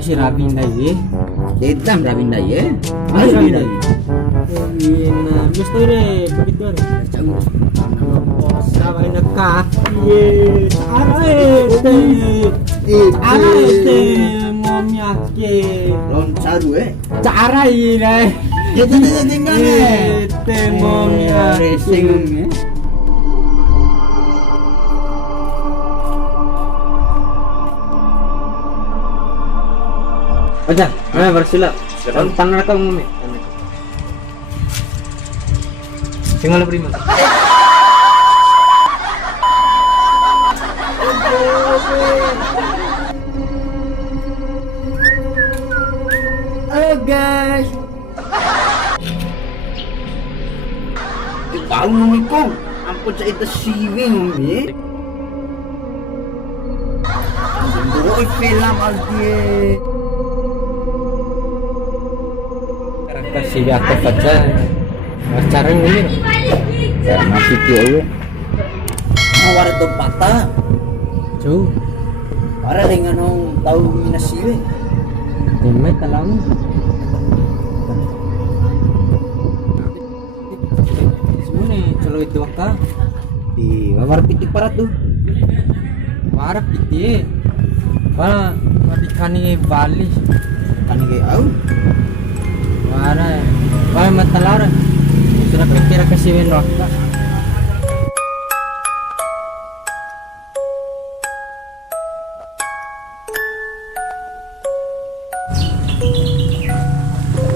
si Rabinda ye. Dedam Rabinda ye. Ay, Rabinda. Rabinda. Gusto re, begitu re. Sa bay nakaki. Arete momyake. Lon charu Cara ini. Jadi tinggal Temomyake. Racing Aja, bersila. Tangan ka ngumi. Tinggal prima. Halo guys. Tahu mami ko. Ampun sa ito siwing mami. Bukoy film aldi. Kasih aku saja. Cara ngumi. Cara masih dia. Mawar itu patah. Jauh. Para dengan nong tahu minasiwe. Dimai talang. Semua kalau itu waktu Di mawar pitik para tuh. warap piti. Wala madikani bali. Kan kayak au. Wala matalar. Sudah pikir kasih window.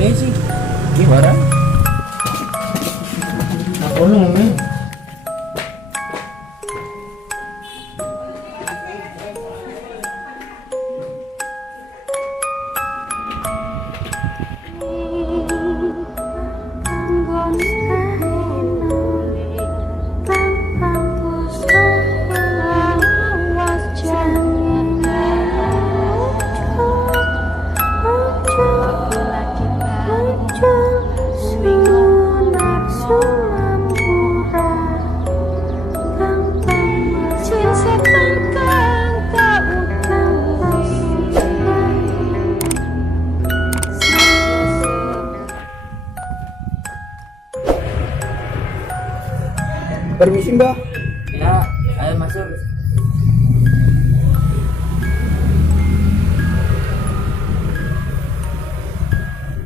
Messi. Gimana? Aku ngumi. Permisi mbak. Ya, ayo masuk.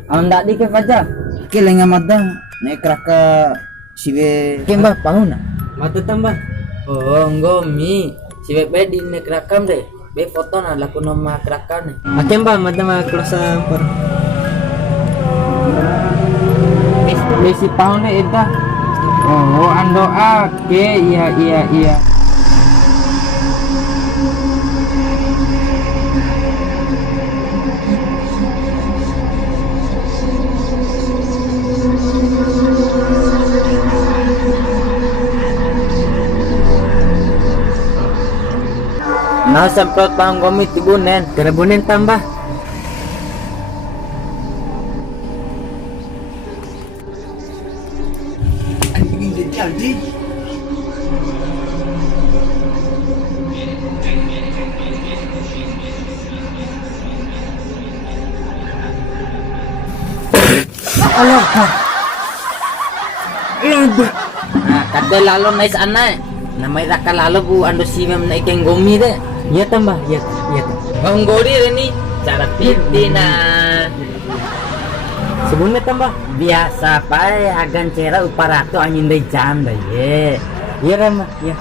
Anda di ke aja. Kelenga mada. Naik keraka siwe. Kemba pauna. Mata tambah. Oh, ngomi. Si bebe di nek rakam deh. Be foto na laku nama kerakam nih. Akemba mata mah klosa per. Besi pauna eta. Oh, ando ake. Iya. Nah, semprot panggomi tibunen, kerebunen tambah. Anjing jadi anjing. Allah. Nah, kada lalo na sana. Namay raka lalo bu ando si mem na ikeng gomi deh. Iya tambah, iya. Bang gori ini cara pilih na. Sebelumnya tambah biasa pae agan cera uparato angin deh jam deh ye. Iya ramah, iya.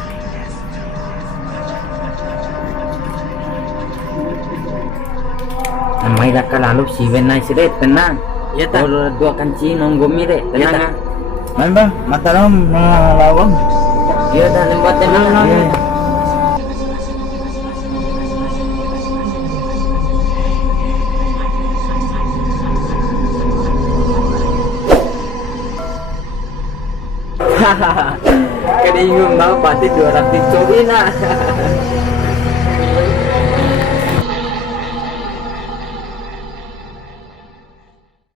Namay raka lalo si na sire tenang. Iya tak. Kalau dua kanci nonggomi deh tenang. Man ba? Matalam mga lawang. Iya dah lembat tenang. Hahaha. Kadang yung mau pati 200 cobi na.